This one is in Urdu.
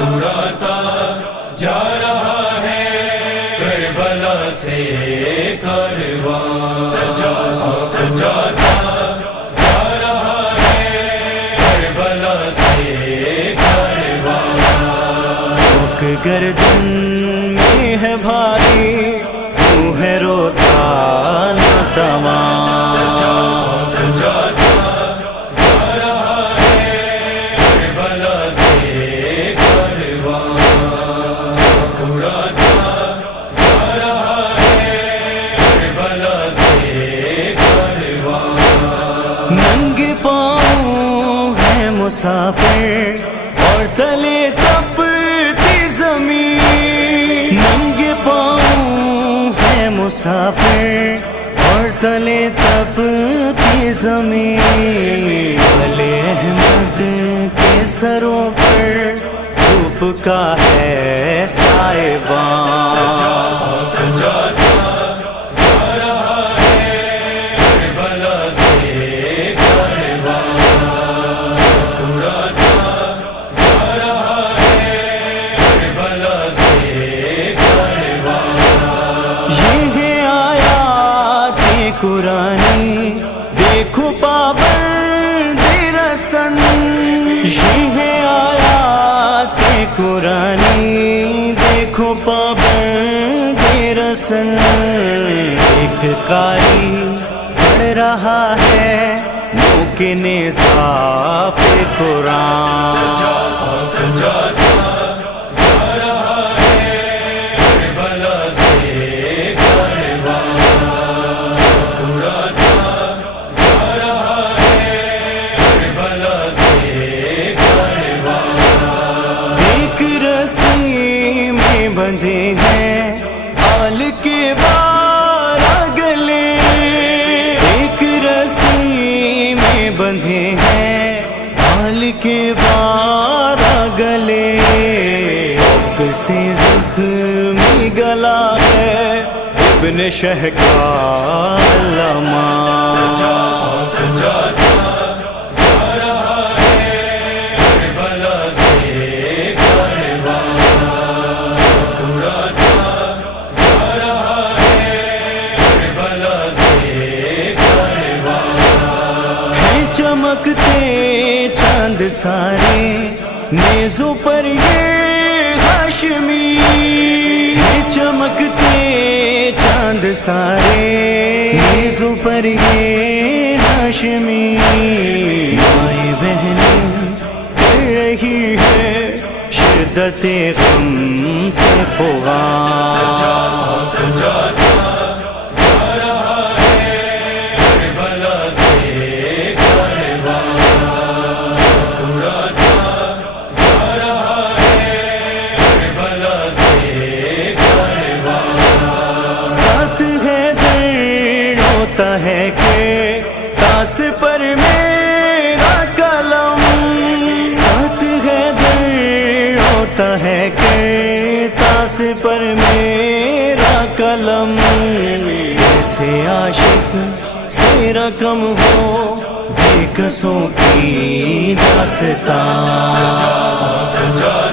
اڑاتا جا رہا ہے کربلا سے کارواں، سجاتا جا رہا ہے کربلا سے کارواں۔ رک گردن میں ہے بھاری، کیوں ہے روتا ناتواں، سجاتا جا رہا ہے کربلا سے کارواں، اڑاتا جا رہا ہے کربلا سے کارواں۔ ننگے پاؤں ہے مسافر اور تلے تپتی زمین، ننگے پاؤں ہے مسافر اور تلے تپتی زمین، علی احمد کے سروں پر دھوپ کا ہے سائبان، سجاتا جا رہا ہے کربلا سے کارواں، اڑاتا جا رہا ہے کربلا سے کارواں۔ یہ ہے آیات قرآنی، دیکھو پابند رسن، یہ ہے آیات قرآنی، دیکھو پابند رسن، ایک قاری پڑھ رہا ہے ممکن صاف قرآن، سجاتا جا رہا ہے کربلا سے کارواں، اڑاتا جا رہا ہے کربلا سے کارواں۔ ایک رسی میں بندھے ہیں آل کے بارہ گلے، ایک رسی میں بندھے ہیں آل کے بارہ گلے، آگ سے زخمی گلا ہے ابن شہ کا علامہ، سجاتا جا رہا ہے کربلا سے کارواں، اڑاتا جا رہا ہے کربلا سے کارواں۔ ہے چمکتے چاند سارے نیزوں پر یہ ہاشمی، ہے چمکتے چاند سارے نیزوں پر یہ ہاشمی، مائیں بہنیں کر رہی ہے شدت غم سے فغاں، سجاتا جا رہا ہے کربلا سے کارواں، اڑاتا جا رہا ہے کربلا سے کارواں۔ ساتھ ہے در ہوتا ہے کہ تاس پر میرا قلم، ساتھ ہے در ہوتا ہے کہ تاس پر میرا قلم، ایسے عاشق سے رقم ہو بے کسوں کی داستان، سجاتا